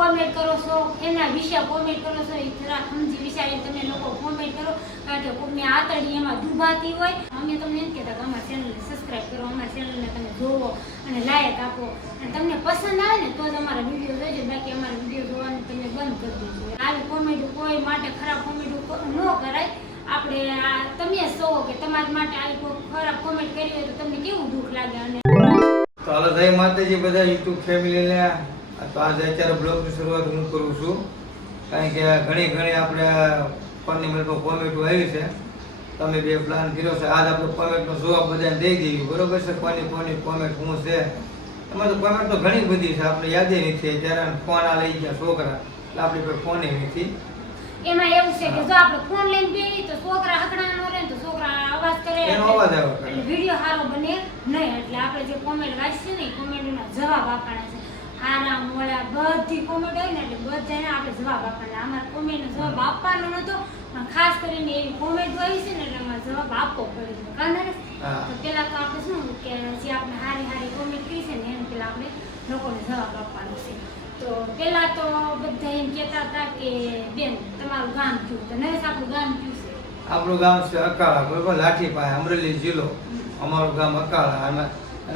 Comment કરો છો, એના વિશે કોમેન્ટ કરો છો, એ જરા સમજી વિચારીને તમે લોકો કોમેન્ટ કરો. કારણ કે કોઈની આતડી એમાં ડૂબાતી હોય. અમે તમને એમ કહેતા કે અમારા ચેનલને સબસ્ક્રાઈબ કરો, અમારા ચેનલને તમે જોવો અને લાઈક આપો, અને તમને પસંદ આવે ને તો જ અમારા વિડીયો જોઈજો. બાકી અમારા વિડીયો જોવાનું તમે બંધ કરી દેજો. આવી કોમેન્ટ કોઈ માટે ખરાબ કોમેન્ટ ન કરાય. આપણે તમે કહો કે તમારા માટે આવી કોઈ ખરાબ કોમેન્ટ કરી હોય તો તમને કેવું દુઃખ લાગે. અને તો હાલો જય માતાજી બધા યુટ્યુબ ફેમિલીને. તો આજે અત્યારે બ્લોગની શરૂઆત હું કરું છું, કારણ કે ઘણી આપણે ફોનની મેલ પર કોમેન્ટો આવી છે. તમે બે પ્લાન કર્યો છે, આજ આપણે કોમેન્ટનો જવાબ બધાને દઈ દઈએ. બરોબર છે? કોની કોમેન્ટ શું છે એમાં તો કોમેન્ટ તો ઘણી બધી છે, આપણે યાદ નથી. ત્યારે ફોન આ લઈ ગયા છોકરા એટલે આપણી પાસે ફોન નથી. એમાં એવું છે કે જો આપણે ફોન લઈને બેહી તો છોકરા હકડાનો રહે તો છોકરા અવાજ કરે, એનો અવાજ આવે એટલે વિડિયો સારો બને નહીં. એટલે આપણે જે કોમેન્ટ વાંચી છે ને એ કોમેન્ટના જવાબ આપવાના છે. હારા મોળા બધી કોમેન્ટ હોય ને એટલે બધાને આપણે જવાબ આપવાના. અમારે કોમેન્ટનો જવાબ આપવાનો નતો, પણ ખાસ કરીને એવી કોમેન્ટ હોય છે ને એટલે અમારે જવાબ આપવો પડે છે. કારણ તો પેલા તો આપણે શું કે જે આપણે હારી કોમેન્ટ કરી છે ને એને પેલા આપણે લોકોને જવાબ આપવાનો છે. તો પેલા તો બધા એમ કહેતા હતા કે બેન તમારું ગામ કયું? તો નરેશ આપણું ગામ કયું છે? આપણું ગામ છે અકાળા. બરોબર? લાઠી પાસે, અમરેલી જિલ્લો. અમારું ગામ અકાળા અને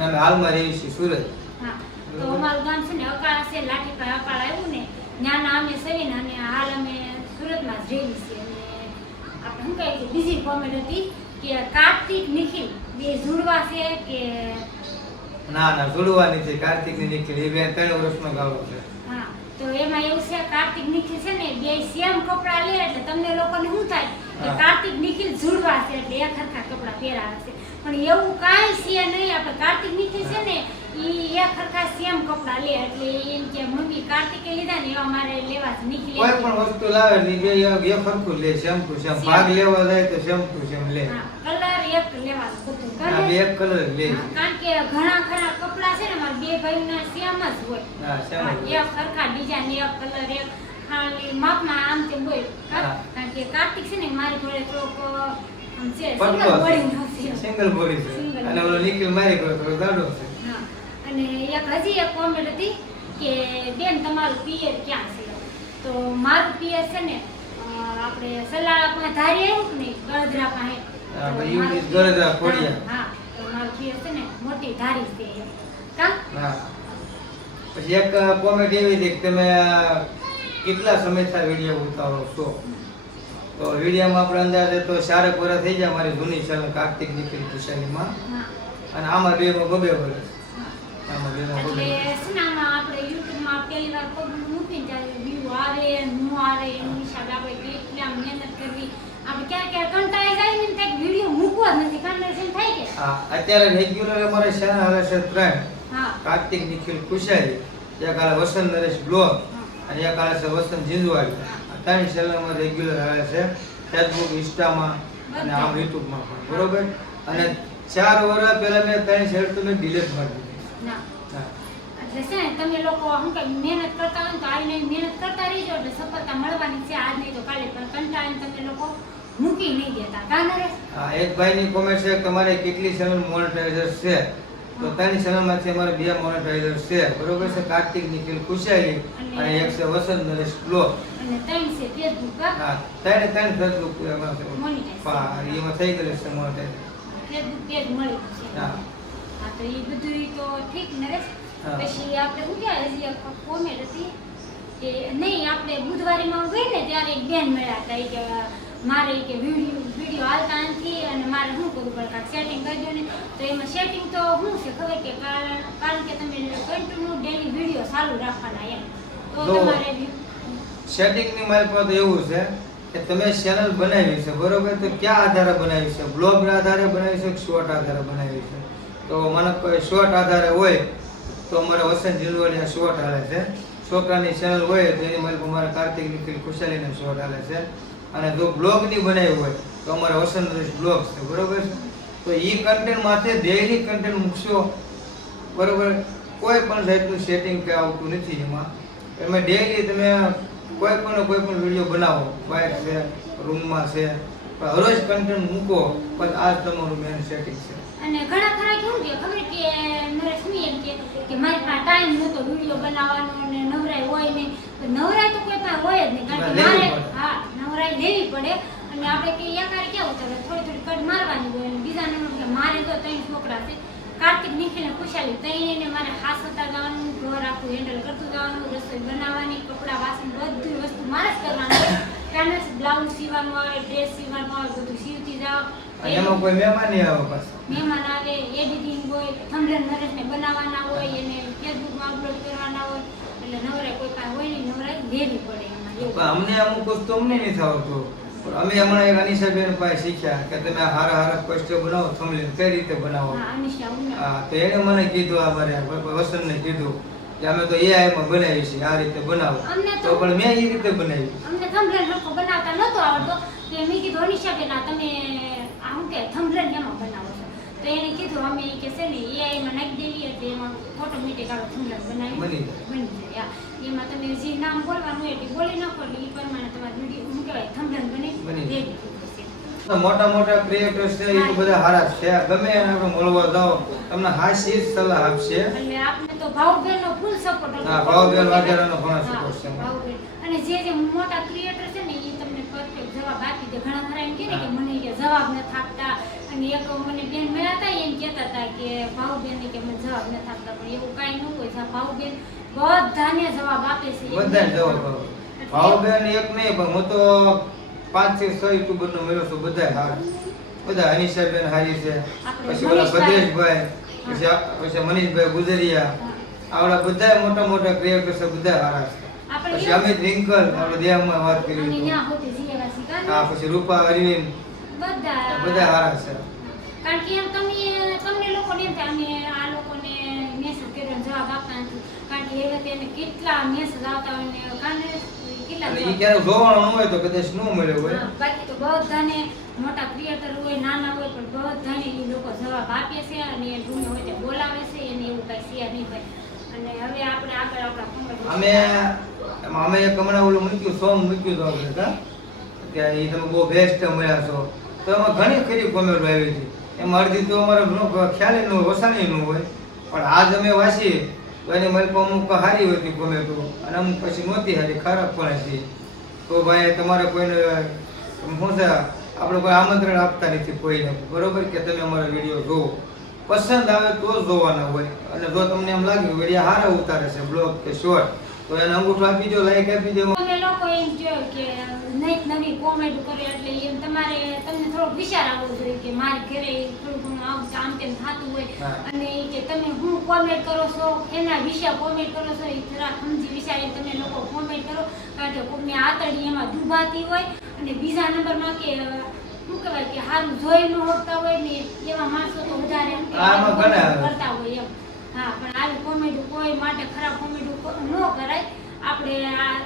અમે હાલમાં રહીએ છીએ સુરત. હા, તો અમારું ગામ છે ને અકાળા છે. લાઠી પાસે અકાળા આવ્યું ને ત્યાંના અમે સવીને અને હાલ અમે સુરતમાં જ રહીએ છીએ. અને આપણે શું કહે છે બીજી કોમેન્ટ હતી કે કાર્તિક નિખિલ બે જોડવા છે કે ના જોડવાની છે. કાર્તિક ની નિખિલ એ બે 3 વર્ષનો ગાળો છે. હા, તો એમાં એવું છે કાર્તિક નિખિલ છે ને બે સેમ કપડા લે એટલે તમને લોકોને શું થાય કે કાર્તિક નિખિલ જોડવા છે એટલે એક સરખા કપડા પહેરાવે છે. પણ એવું કાંઈ છે નહીં. આપણે કાર્તિક નિખિલ છે ને ઈ એક સરખા સેમ કપડા લે એટલે એમ કે મમ્મી કાર્તિકે લીધા ને એવા મારે લેવા છે. નિખિલ કોઈ પણ વસ્તુ લાવે ને બે એક સરખું લે, સેમ ટુ સેમ. ભાગ લેવા જાય તો સેમ ટુ સેમ લે. હા, કલર એક લેવાનું બધું. આ બે એક કલર લે. કારણ કે ઘણા ખરા કપડા છે ને મારા બે ભાઈના સેમ જ હોય. હા, સેમ જ. એક સરખા ડિઝાઇન, એક કલર, એક ખાલી માપમાં આમ તેમ હોય. કારણ કે કાર્તિક છે ને મારી જોડે થોડોક આમ છે સિંગલ બોડી નથી. સિંગલ બોડી છે. અને ઓલો નિખિલ મારી જોડે થોડો દાડો છે. હા, અને એક હજી એક કોમેન્ટ હતી કે બેન તમારું પિયર ક્યાં છે? તો મારું પિયર છે ને આપણે સલાળા પાસે ધારી આવ્યું કે નહીં ગળદરા પાસે. હા, ભાઈ યુ ઇઝ ગળદરા ખોડિયા. હા, તો મારું પિયર છે ને મોટી ધારી છે. કા? હા. પછી એક કોમેન્ટ એવી હતી કે તમે કેટલા સમયથી વિડીયો ઉતારો છો? તો વિડીયોમાં આપણે અંદાજે તો 4 વર્ષ થઈ જાય મારી જૂની ચેનલ કાર્તિક નિખિલ ખુશાલીમાં. અને આમાં બેમાં 2 વર્ષ. આમાં બેમાં 2 એટલે વર્ષ. છે ને આમાં આપણે યુટ્યુબમાં પહેલી વાર પગલું મૂકીને ત્યારે વ્યૂ આવે ન આવે એની હિસાબે આપણે કેટલી આમ મહેનત કરવી. આપણે ક્યારેક કંટાળી જાય ને કંઈક વિડીયો મૂકવો જ નથી. કંટાળી થાય કે હા, અત્યારે રેગ્યુલર અમારે ચેનલ હાલે છે 3. હા, કાર્તિક નિખિલ ખુશાલી, એક હાલે વસંત નરેશ બ્લોગ અને એક હાલે છે વસંત જીંજવાડી. આ 3 ચેનલમાં રેગ્યુલર હાલે છે, ફેસબુક, ઇન્સ્ટામાં અને આમ યુટ્યુબમાં પણ. બરોબર? અને 4 વર્ષ પહેલા મેં 3 ચેનલ તો મેં ડિલીટ મારી દીધી. ના હા. એટલે છે ને તમે લોકો શું કઈ મહેનત કરતા હોય તો આવીને મહેનત કરતા રહીજો એટલે સફળતા મળવાની છે. આજ નહીં તો કાલે. પણ કંટાળીને તમે લોકો મૂકી નહીં દેતા. કા નરેશ? હા, એક ભાઈની કોમેન્ટ છે કે તમારે કેટલી ચેનલ મોનેટાઇઝર છે? તો 3 ચેનલમાંથી અમારે 2 મોનેટાઇઝર છે. બરોબર છે? કાર્તિક નિખિલ ખુશાલી અને એક છે વસંત નરેશ બ્લોગ. અને 3 છે ફેસબુક. હા, 3 ફેસબુક એમાં છે. મોનેટાઇઝ. હા, એમાં થઈ ગયેલું છે મોનેટાઇઝર. ફેસબુક પેજ મળી છે. હા. હા, તો એ બધું તો ઠીક નરેશ. હા. પછી આપણે શું કહેવાય હજી એક કોમેન્ટ હતી કે નહીં આપણે બુધવારીમાં ગઈ ને ત્યારે એક બેન મળ્યા હતા. એ કે મારે કે વિડીયો હાલતા નથી અને મારે શું કરવું પડે કાંઈક સેટિંગ કરી દો ને. તો એમાં સેટિંગ તો શું છે ખબર કે કારણ કે તમે કન્ટિન્યુ ડેલી વિડીયો ચાલુ રાખવાના એમ. તો તમારે સેટિંગની મારી પાસે એવું છે કે તમે ચેનલ બનાવી છે. બરોબર? તો કયા આધારે બનાવી છે? બ્લોગના આધારે બનાવી છે કે શોર્ટ આધારે બનાવી છે? તો મને કોઈ શોર્ટ આધારે હોય તો અમારે વસંત જીલવાડીના શોર્ટ હાલે છે. છોકરાની ચેનલ હોય તો એની મારી અમારે કાર્તિક નિખિલ ખુશાલીના શોર્ટ હાલે છે. અને જો બ્લોગની બનાવી હોય તો અમારે વસંત નરેશ બ્લોગ છે. બરોબર છે? તો એ કન્ટેન્ટ માટે ડેઈલી કન્ટેન્ટ મૂકશો. બરોબર? કોઈ પણ જાતનું સેટિંગ કે આવતું નથી એમાં. એમાં ડેઈલી તમે કોઈ પણ વિડીયો બનાવો, બહાર છે, રૂમમાં છે, રોજ કન્ટેન્ટ મૂકો. બસ આ જ તમારું મેન સેટિંગ છે. અને ઘણા ખરા કેવું કે ખબર કે નરેશમી એમ કે મારી પાસે ટાઈમ નહોતો વિડીયો બનાવવાનો અને નવરાય હોય નહીં. હોય જ નહીં, કારણ કે લેવી મારે પડે. હા નવરાઈ લેવી પડે. અને આપણે કે એકારે કેવું ચાલે થોડી કટ મારવાની હોય. અને બીજા નંબર કે મારે તો 3 છોકરા છે, કાર્તિક નિખિલ ને ખુશાલી, તઈને મારે હાસતા જવાનું, ઘર આખું હેન્ડલ કરતું જવાનું, રસોઈ બનાવવાની, કપડાં વાસણ બધી વસ્તુ મારે જ કરવાનું હોય. કારણ કે બ્લાઉઝ સીવાનું આવે, ડ્રેસ સીવાનું આવે, બધું સીવતી જાવ. અને એમાં કોઈ મહેમાન નહીં આવે પાછા. મહેમાન આવે, એડિટિંગ હોય, થંબનેલ નરેશને બનાવવાના હોય, એને ફેસબુકમાં અપલોડ કરવાના હોય, એટલે નવરાઈ કોઈ પાસે હોય નહીં, નવરાઈ લેવી પડે એમાં એવું. પણ અમને અમુક વસ્તુ અમને નથી આવતું. પણ અમે હમણાં એક અનિશાબેન પાસે શીખ્યા કે તમે હારા પોસ્ટર બનાવો, થંબનેલ કઈ રીતે બનાવો. હા, અનિશા ઉના. હા, તો એને મને કીધું, આ મારે વસંતને કીધું કે અમે તો AI માં બનાવી છે, આ રીતે બનાવો. અમને તો પણ મેં એ રીતે બનાવી. અમને થંબનેલ લોકો બનાવતા નતો આવડતો, તો મેં કીધું અનિશાબેન આ તમે આમ કે થંબનેલ એમાં બનાવો છો. તો એને કીધું અમે ઈ કે છે ને AI માં નાખી દેવી એટલે એમાં ઓટોમેટિક આ થંબનેલ બનાવી બની જાય. બની જાય. હા, એમાં તમે જે નામ બોલવાનું હોય એ બોલી નાખો એટલે એ પ્રમાણે તમારું વિડીયો શું કહેવાય થંબનેલ બની બની જાય. રેડી થઈ જશે. તો મોટા ક્રિએટર્સ છે એ તો બધા હારા છે. ગમે એને આપણે મળવા જાઓ તમને હાસી જ સલાહ આપશે. એટલે આપણે તો ભાવબેનનો ફૂલ સપોર્ટ હતો. હા, ભાવબેન વાઘેલાનો ઘણો support છે. હા, ભાવબેન. અને જે મોટા ક્રિએટર છે ને એ તમને પરફેક્ટ જવાબ આપી દે. ઘણા ખરા એમ કહે ને કે મને કે જવાબ ન થાકતા. અને એક મને બેન મળ્યા હતા એમ કહેતા હતા કે ભાવબેન કે મને જવાબ ન થાકતા, પણ એવું કાંઈ ન હોય. ભાવબેન બધાને જવાબ આપે છે. બધાને જવાબ આપે. ભાવબેન એક નહીં પણ હું તો 5 થી 6 યુટ્યુબર નો મળ્યો છું, બધા હારા. બધા અનિશાબેન હારી છે, પછી ઓલા ભદ્રેશભાઈ, પછી મનીષભાઈ ગુજરિયા, આવડા બધા મોટા ક્રિએટર્સ છે, બધા હારા છે. આપણે પછી અમિત વિંકલ આપણે દેહમાં વાત કરી અને હતી. ન્યા હોતી જીએવાસી કાને? હા, પછી રૂપા અરવિંદ બધા હારા છે. કારણ કે એમ તમને લોકોને એમ થાય અમે આ લોકોને મેસેજ કર્યો ને જવાબ આપતા નથી. કારણ કે એ તેને કેટલા મેસેજ આવતા હોય ને કાને કેટલા એટલે જવાબ. ઈ ક્યારે જોવાનું ન હોય તો કદાચ ન મળ્યો હોય. હા, બાકી તો બધાને મોટા ક્રિએટર હોય નાના હોય પણ બધાને એ લોકો જવાબ આપે છે અને એ રૂમે હોય તે બોલાવે છે એને એવું કઈ શેર નહીં હોય. અને હવે આપણે આગળ આપણા comment અમે એક હમણાં ઓલું મૂક્યું સોંગ મૂક્યું હતું આપણે કા કે ઈ તમે બહુ બેસ્ટ મળ્યા છો, તો એમાં ઘણી ખરી કોમેન્ટો આવી હતી. એમાં અડધી તો અમારે ખ્યાલ ન હોય, વસાણી ન હોય, પણ આજ અમે વાંચી તો એની મારી પાસે અમુક સારી હતી કોમેન્ટો અને અમુક પછી નહોતી સારી, ખરાબ પણ હતી. તો ભાઈ તમારે કોઈને શું છે આપણે કોઈ આમંત્રણ આપતા નથી કોઈને, બરોબર કે તમે અમારા વિડીયો જોવો, પસંદ આવે તો જ જોવાના હોય. અને જો તમને એમ લાગે વિડીયો સારા ઉતારે છે બ્લોગ કે શોર્ટ, તો એને અંગૂઠો આપી દો, લાઈક આપી દો. તમે લોકો એમ કહો કે નવી કોમેન્ટ કરે એટલે એમ તમને થોડોક વિચાર આવવો જોઈએ કે મારી ઘરે થોડું ઘણું આવું આમ તેમ થતું હોય. હા. અને ઈ કે તમે હું કોમેન્ટ કરો છો એના વિશે કોમેન્ટ કરો છો એ જરા સમજી વિચારીને તમે લોકો કોમેન્ટ કરો. કારણ કે કોઈની આતડી એમાં ડૂબાતી હોય અને બીજા નંબરમાં કે શું કહેવાય કે સારું જોઈ ન હોતા હોય ને એવા માણસો તો વધારે એમ કે આમાં ઘણા આવે. કરતા હોય એમ. હા, પણ આવી કોમેન્ટ કોઈ માટે ખરાબ કોમેન્ટ ન કરાય. આપણે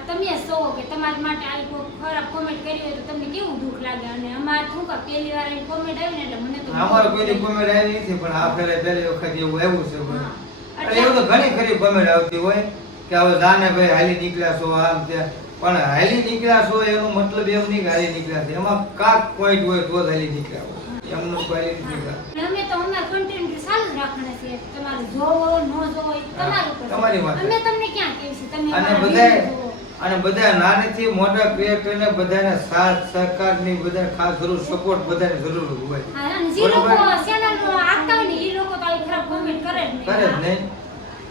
તમે કહો કે તમારી માટે આવી કોઈ ખરાબ કોમેન્ટ કરી હોય તો તમને કેવું દુઃખ લાગે. અને અમારે શું કે પહેલી વાર એની કોમેન્ટ આવી ને એટલે મને તો અમારે કોઈની કોમેન્ટ આવી નથી, પણ આ પહેલી વખત એવું આવ્યું છે ભાઈ. હા. અને એવું તો ઘણી ખરી કોમેન્ટ આવતી હોય કે હવે જાને ભાઈ હાલી નીકળ્યા છો આમ ત્યાં, પણ હાલી નીકળ્યા છો એનો મતલબ એમ નહીં કે હાલી નીકળ્યા છે, એમાં કાંક પોઈન્ટ હોય તો જ હાલી નીકળ્યા હોય, એમનું કોઈ હાલી નથી નીકળ્યા. અમે તો અમાર કન્ટેન્ટ ચાલુ જ રાખવાના છે. તમારે જોવો ન જોવો એ તમારી ઉપર છે. તમારી વાત. અમે તમને ક્યાં કહીએ છીએ તમે અને અમારા બધાય video જોવો. અને બધા નાનેથી મોટા ક્રિએટરને બધાને સાથ સહકારની બધાને ખાસ જરૂર, સપોર્ટ બધાને જરૂર હોય. હા, અને જે લોકો બરોબર? ચેનલ આપતા હોય ને એ લોકો તો આવી ખરાબ કોમેન્ટ કરે જ નહીં. કરે જ નહીં.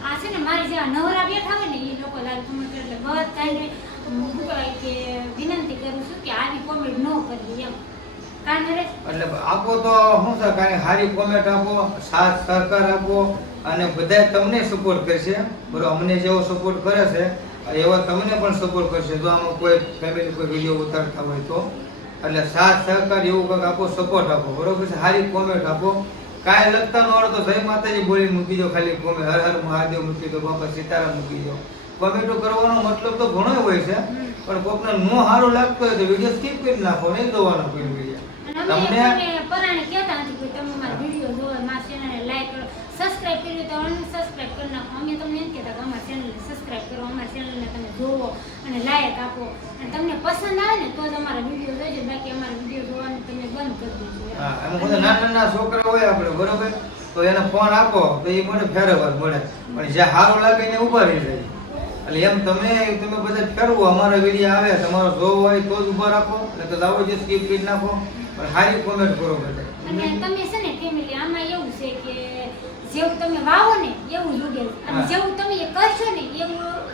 આ છે ને મારી જે નવરા બેઠા હોય ને એ લોકો તારી કોમેન્ટ એટલે બધાને શું કહેવાય કે વિનંતી કરું છું કે આવી કોમેન્ટ ન કરવી એમ. કારણ કે એટલે આપો તો શું છે, કાંઈ સારી કોમેન્ટ આપો, સાથ સહકાર આપો અને બધા તમને સપોર્ટ કરશે. બરોબર, અમને જેવો સપોર્ટ કરે છે એવા તમને પણ સપોર્ટ કરશે. જો આમાં કોઈ ફેમિલી કોઈ વિડીયો ઉતારતા હોય તો એટલે સાથ સહકાર એવું કંઈક આપો, સપોર્ટ આપો. બરોબર છે, સારી કોમેન્ટ આપો. કાંઈ લખતા ન આવડે તો જય માતાજી બોલી મૂકી દો, ખાલી કોમેન્ટ હર હર મહાદેવ મૂકી દો, બાપા સીતારામ મૂકી દો. કોમેન્ટો કરવાનો મતલબ તો ઘણો હોય છે, પણ કોકને નો સારું લાગતું હોય તો વિડીયો સ્કીપ કરી નાખો, નહીં જોવાનો કોઈ વિડીયો. અને અમે તમને તમને પરાણે કહેતા નથી કે તમે મારા વિડીયો જોવો, મારા ચેનલને લાઈક કરો, સબસ્ક્રાઇબ કર્યું તો અનસબસ્ક્રાઇબ કરી નાખો. અમે તમને એમ કહેતા કે અમારા ચેનલને સબસ્ક્રાઇબ કરો, અમારા ચેનલને તમે જોવો અને લાઈક આપો. અને તમને પસંદ આવે ને તો જ અમારા વિડીયો જોજો, બાકી અમારા વિડીયો જોવાનું તમે બંધ કરી દેજો. હા, એમાં બધા નાના છોકરા હોય આપણે, બરોબર, તો એને ફોન આપો તો એ મને ફેરવવા મળે, પણ જે સારું લાગે એને ઉભા રહી જાય. એટલે એમ તમે બધા ફેરવો, અમારા વિડીયો આવે તમારો જોવો હોય તો જ ઊભા રાખો, એટલે તો લાવો જે સ્કીપ કરી નાખો, પણ સારી કોમેન્ટ કરો બધા. અને તમે છે ને ફેમિલી આમાં એવું છે કે જેવું તમે વાવો ને એવું જ ઉગે, અને જેવું તમે એ કરશો ને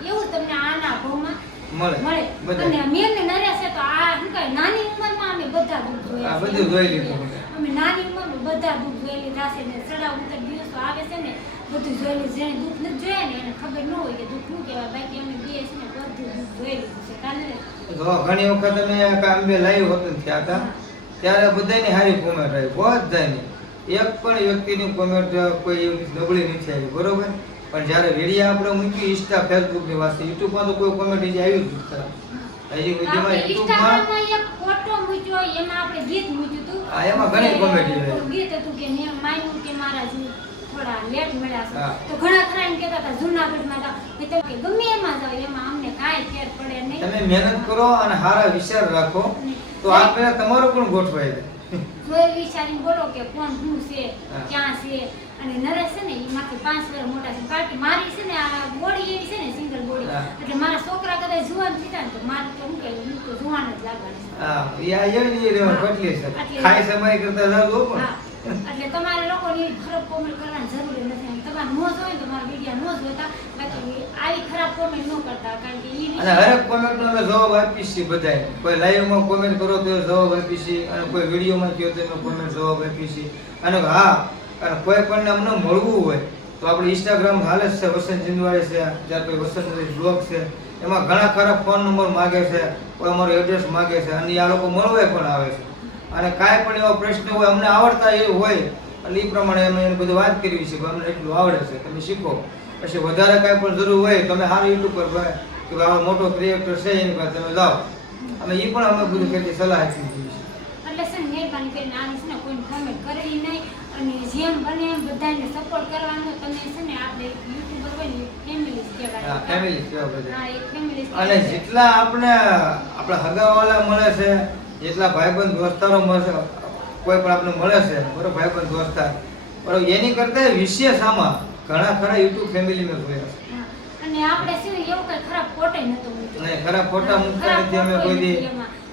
એવું તમને આના ભાવમાં મળે. અને મેં ને નરેશ તો આ શું કહે નાની ઉંમરમાં અમે બધા દુઃખ જોયા, બધું જોઈ લીધું અમે નાની ઉંમરમાં બધા દુઃખ જોઈ લીધા છે ને ચડાવ ઉતર દિવસો આવે છે ને બધું જોઈ લીધું. જેને દુઃખ નથી જોયા ને એને ખબર ન હોય કે દુઃખ શું કહેવાય, બાકી અમે બે છે ને બધું દુઃખ જોઈ લીધું છે. કારણ તો ઘણી વખત અમે અંબે લાઈવ હોતું થયા હતા ત્યારે બધાની સારી કોમેન્ટ આવી, બધાની એક પણ વ્યક્તિની કોમેન્ટ કોઈ એવી નબળી નથી આવી, બરોબર. પણ જ્યારે વિડીયો આપણે મૂક્યું ઇન્સ્ટા ફેસબુકની વાત, યુટ્યુબમાં તો કોઈ કોમેન્ટ હજી આવી જ નથી. હજી સુધીમાં યુટ્યુબમાં એક ફોટો મૂક્યો એમાં આપણે ગીત મૂક્યું હતું, એમાં ઘણી કોમેન્ટ આવી. ગીત હતું કે મેં માન્યું કે મારા જીવ થોડા લેટ મળ્યા છે, તો ઘણા ખરા એમ કહેતા હતા જૂનાગઢમાં હતા કે ગમે એમાં જાવ એમાં અમને કાંઈ ફેર પડે નહીં. તમે મહેનત કરો અને સારા વિચાર રાખો તો આ પહેલા તમારો પણ ગોઠવાય જાય. જોઈ વિચારીને બોલો કે કોણ શું છે, ક્યાં છે. અને નરેશ છે ને એ માંથી 5 વર્ષ મોટા છે, કારણ કે મારી છે ને આ બોડી એવી છે ને સિંગલ બોડી, એટલે મારા છોકરા કદાચ જુવાન થતા ને તો મારે તો શું કહેવું, હું તો જુવાન જ લાગવાની છે. હા યા એવી રેવા કેટલી છે, ખાઈ સમય કરતા જાજો પણ. એટલે તમારે લોકોની ખરાબ કોમેન્ટ કરવાની જરૂર નથી. તમારે નો જોઈએ તો મારા વિડિયો નો જોતા, બાકી આવી ખરાબ કોમેન્ટ ન કરતા, કારણ કે ઈ અને હરેક કોમેન્ટ નો અમે જવાબ આપીએ છીએ બધાય. કોઈ લાઈવ માં કોમેન્ટ કરો તો જવાબ આપીએ છીએ, અને કોઈ વિડિયો માં કહો તો અમે કોમેન્ટ જવાબ આપીએ છીએ. અને હા, અને કોઈ પણ અમને મળવું હોય તો આપણે ઇન્સ્ટાગ્રામ હાલે છે વસંત જિંદવાડી છે, જ્યાં કોઈ વસંત બ્લોગ છે, એમાં ઘણા ખરા ફોન નંબર માગે છે, કોઈ અમારો એડ્રેસ માગે છે, અને આ લોકો મળવા પણ આવે છે. અને કાંઈ પણ એવો પ્રશ્ન હોય અમને આવડતા એવું હોય એટલે એ પ્રમાણે અમે એને બધી વાત કરવી છે કે અમને એટલું આવડે છે, તમે શીખો. પછી વધારે કાંઈ પણ જરૂર હોય તમે સારું યુટ્યુબ પર કે આવો મોટો ક્રિએટર છે એની પાસે તમે જાઓ, અમે એ પણ અમે બધું કેટલી સલાહ આપી દીધી છે. એટલે છે ને મહેરબાની કરીને આની છે ને કોઈ કોમેન્ટ કરવી નહીં, અને જેમ બને એમ બધાને સપોર્ટ કરવાનો. તમે છે ને આપણે યુટ્યુબર હોય ને ફેમિલી કહેવાય. હા ફેમિલી કહેવાય બધા. હા એક ફેમિલી. અને જેટલા આપણા હગાવાલા મળે છે, જેટલા ભાઈબંધ દોસ્તારો મળે છે, કોઈ પણ આપણે મળે છે બરોબર ભાઈબંધ દોસ્તાર બરોબર, એની કરતા વિશેષ આમાં ઘણા ખરા યુટ્યુબ ફેમિલી મેં જોયા છે. અને આપણે છે ને એવું કઈ ખરાબ ફોટો નતો મૂક્યો. નહીં ખરાબ ફોટા મૂકતા નથી અમે કોઈ દી.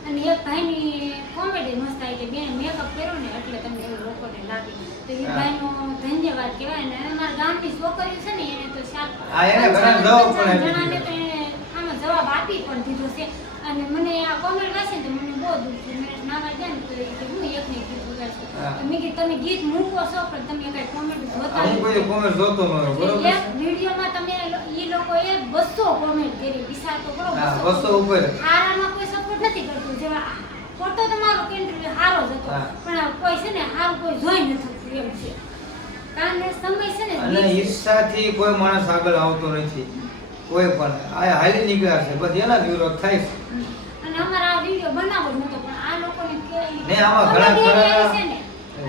અને એક ભાઈની કોમેડી મસ્ત આવી કે બેન મેકઅપ કર્યો ને એટલે તમને એવું લોકોને લાગે, તો એ ભાઈનો ધન્યવાદ કહેવાય. ને અમારા ગામની છોકરીઓ છે ને એને તો એને ઘણા જવાબ પણ જણાને તો એને આમાં જવાબ આપી પણ દીધો છે. અને મને આ કોમેન્ટ વાંચે ને તો મને બહુ દુઃખ છે. મેં નાવા ગયા ને તો એ કે હું એકને ગીત ઉગાડશું, તો મેં કીધું તમે ગીત મૂકો છો પણ તમે કઈ કોમેન્ટ જોતા હું કોઈ કોમેન્ટ જોતો ન હોય બરોબર. એક વિડિયોમાં તમે ઈ લોકોએ 200 કોમેન્ટ કરી, વિચાર તો કરો 200 ઉપર. હારામાં કોઈ સપોર્ટ નથી કરતું. જેવા ફોટો તમારો ઇન્ટરવ્યુ હારો જ હતો, પણ કોઈ છે ને હારું કોઈ જોઈ નથી એમ છે. કારણ કે સમય છે ને અને ઈર્ષાથી કોઈ માણસ આગળ આવતો નથી, કોઈ પણ આ હાલી નીકળ્યા છે બસ એના વિરોધ થાય છે. અને અમારા આ વિડિયો બનાવો જ નતો, પણ આ લોકોને ને આમાં ઘણા ખરા છે ને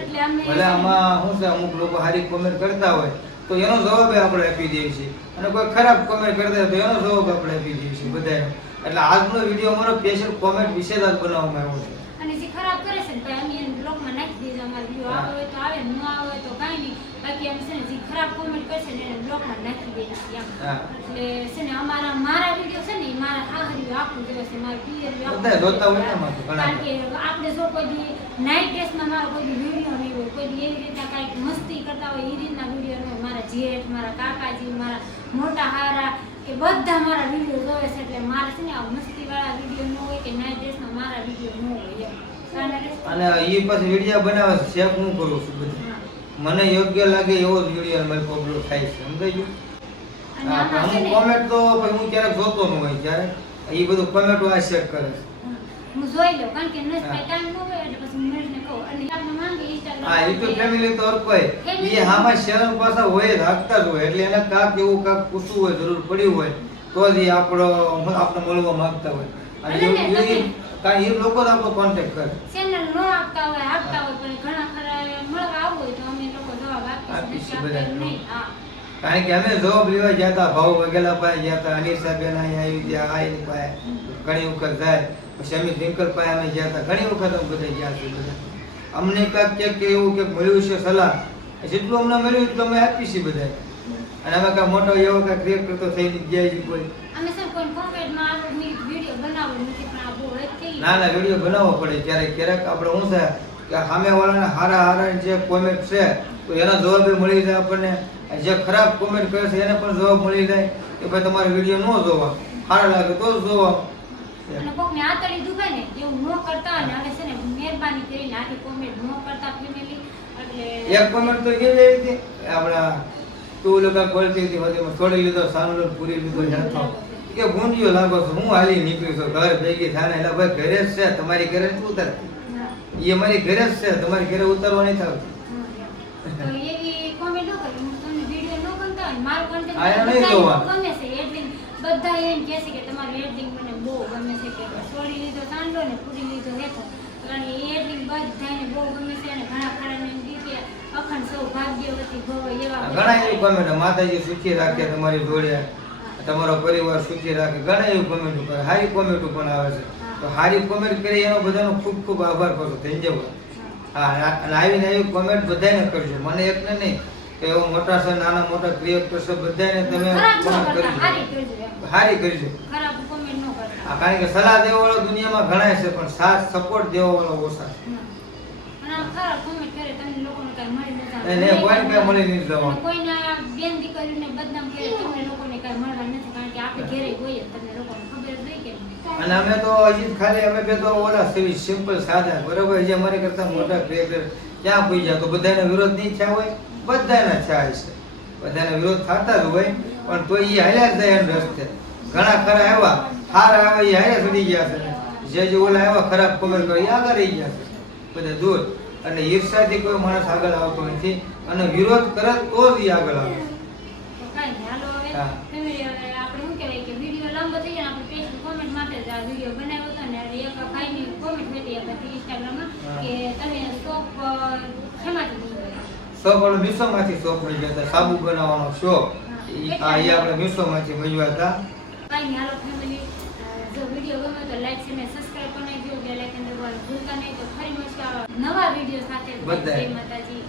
એટલે અમે ભલે આમાં શું છે અમુક લોકો સારી કોમેન્ટ કરતા હોય તો એનો જવાબ આપણે આપી દઈએ છીએ, અને કોઈ ખરાબ કોમેન્ટ કરતા હોય તો એનો જવાબ આપણે આપી દઈએ છીએ બધાને. એટલે આજનો વિડીયો અમારો સ્પેશિયલ કોમેન્ટ વિશે જ બનાવવામાં આવ્યો છે. અને જે ખરાબ કરે છે ને ભાઈ અમે એને બ્લોકમાં નાખી દીધો. અમારો વિડિયો આવે હોય તો આવે, ન આવે હોય તો કાંઈ નહીં, બાકી અમે છે ને જે ખરાબ કોમેન્ટ કરશે ને એને બ્લોકમાં નાખી દઈએ છીએ એમ. એટલે છે ને મારા વિડિયો છે ને એ મારા હાહરીઓ આખું જોવે છે, મારા પિયરીઓ બધા જોતા હોય ને માથું ઘણા. કારણ કે આપણે જો કોઈ દી નાઇટ ડ્રેસમાં મારો કોઈ દી વિડીયો નહીં હોય, કોઈ દી એવી રીતના કાંઈક મસ્તી કરતા હોય એ રીતના વિડીયો ન હોય. મારા જેઠ, મારા કાકાજી, મારા મોટા હારા કે બધા મારા વિડીયો જોવે છે, એટલે મારે છે ને આ મસ્તીવાળા વિડીયો ન હોય કે નાઇટ ડ્રેસમાં મારા વિડીયો ન હોય એમ. અને એ પછી વિડીયો બનાવે છે શેપ હું કરું છું બધું, મને યોગ્ય લાગે એવો જ વિડીયો મારી પબ્લિક થાય છે, સમજાઈ ગયું. અમુક કોમેન્ટ તો હું ક્યારેક જોતો ન હોય, ક્યારેક એ બધું કોમેન્ટો આ શેર કરે છે. હું જોઈ લઉં, કારણ કે નસ ટાઈમ ન હોય એટલે પછી હું મેળને કહું. અને આપણે માંગે ઇન્સ્ટાગ્રામ હા યુટ્યુબ ફેમિલી તો કોઈ એ આમાં ચેનલ પાછા હોય રાખતા જ હોય, એટલે એને કાક એવું કાક પૂછવું હોય જરૂર પડી હોય તો જ આપણે મળવા માંગતા હોય. અને એ લોકો જ આપણો કોન્ટેક્ટ કરે. ચેનલ ન આપતા હોય પણ ઘણા ખરા મળવા આવવું હોય તો અમે લોકો જવાબ આપીશું નહીં. હા કારણ કે અમે જવાબ લેવા ગયા હતા, ભાવ વગેલા પાસે ગયા હતા, અનિલ સાહેબ એના આવી ગયા, આઈ પાસે ઘણી વખત જાય, પછી અમિત રિંકલ પાસે અમે ગયા હતા, ઘણી વખત અમે બધા ગયા છે બધા. અમને ક્યાંક કે એવું કે મળ્યું છે સલાહ, જેટલું અમને મળ્યું એટલું અમે આપી છીએ બધા. અને અમે કાંઈ મોટો એવો કાંઈ ક્રિએટ કરતો થઈ જાય છે કોઈ. અમે નાના વિડીયો બનાવવો પડે ક્યારેક આપણે શું છે કે સામેવાળાને હારા જે કોમેન્ટ છે તો એનો જવાબ મળી જાય આપણને. જે ખરાબ કોમેન્ટ કરે છે એને પણ જવાબ મળી જાય કે ભાઈ તમારે વિડીયો ન જોવા, સારા લાગે તો જ જોવા. અને કોકને આતળી દુખાય ને એવું ન કરતા અને હવે છે ને મહેરબાની કરીને આખી કોમેન્ટ ન કરતા ફેમિલી. એટલે એક કોમેન્ટ તો કેવી આવી હતી આપણા તું લોકો બોલતી હતી વધીમાં છોડી લીધો સાનુલો પૂરી લીધો જાતો કે ભૂંડિયો લાગો છો, હું હાલી નીકળી છું ઘર ભેગી થાને. એટલે ભાઈ ઘરે જ છે, તમારી ઘરે જ ઉતરતી, એ અમારી ઘરે જ છે, તમારી ઘરે ઉતરવા નહીં થતું. તો એવી કોમેન્ટ ન કરી, હું તમને વિડીયો ન ગમતા હોય મારું content આ નહીં જોવાનું. ગમે છે એટલે બધા એમ કહે છે કે તમારું એડિટિંગ મને બહુ ગમે છે કે છોડી લીધો સાંડો ને પૂરી લીધો હેઠો, કારણ કે એ એડિટિંગ બધાને બહુ ગમે છે અને ઘણા ખરાને એમ કહે કે અખંડ સૌભાગ્યવતી ભવ એવા ઘણા એવી કોમેન્ટ માતાજી સુખી રાખે તમારી જોડે, તમારો પરિવાર સુખી રાખે, ઘણા એવી કોમેન્ટ કરે, સારી કોમેન્ટ પણ આવે છે. તો સારી કોમેન્ટ કરી એનો બધાનો ખૂબ ખૂબ આભાર કરું, ધન્યવાદ. હા, અને આવીને એવી કોમેન્ટ બધાને કરજો, મને એકને નહીં કે એવો મોટા છે નાના મોટા ક્રિએટર છે બધાને તમે કોમેન્ટ કરજો, સારી કરજો. ખરાબ કોમેન્ટ ન કરતા. હા, કારણ કે સલાહ દેવા વાળો દુનિયામાં ઘણા છે પણ સાથ સપોર્ટ દેવા વાળો ઓછા છે. અને આ ખરાબ કોમેન્ટ કરે તમને લોકોને કાંઈ મળી નથી એને કોઈને કાંઈ મળી નથી જવાનું. કોઈના બેન દીકરીને બદનામ કરે તમને લોકોને કાંઈ મળવા નથી, કારણ કે આપણે ઘરે હોઈએ તમને લોકોને ખબર જ હોય કે અને અમે તો હજી ખાલી અમે બે તો ઓલા સેવી સિમ્પલ સાદા બરોબર. જે અમારી કરતા મોટા ક્રિએટર ક્યાં પૂજ્યા તો બધાને વિરોધ નહીં થયા હોય, બધાને થયા છે, બધાને વિરોધ થતા જ હોય પણ તો એ હાલ્યા જ જાય એમ રસ્તે. ઘણા ખરા આવ્યા સારા આવ્યા એ હારે ચડી ગયા છે, જે ઓલા આવ્યા ખરાબ કોમેન્ટ કરે એ આગળ રહી ગયા છે બધા દૂર. અને ઈર્ષાથી કોઈ માણસ આગળ આવતો નથી અને વિરોધ કરે તો જ એ આગળ આવે. તો કાંઈ નહીં. હાલો હવે હા. ફેમિલી હવે આપણે શું કહેવાય કે વિડીયો લાંબો થઈ જાય આપણે પેજ કોમેન્ટ માટે જ આ વિડીયો બનાવ્યો હતો ને એક ભાઈની કોમેન્ટ હતી આપણે ઇન્સ્ટાગ્રામમાં કે તમે શોપ શેમાંથી બનાવ્યો? શોપ આપણે મીશોમાંથી શોપ મળી ગયા હતા, સાબુ બનાવવાનો શોપ એ આપણે મીશોમાંથી મળ્યા હતા. કાંઈ નહીં. હાલો ફેમિલી, જો વિડીયો ગમે તો લાઈક અને સબસ્ક્રાઇબ કરી નાખજો, બેલ આઇકન દબાવવાનું ભૂલતા નહીં. તો ફરી મળશું આવા નવા વિડીયો સાથે. બધાય. જય માતાજી.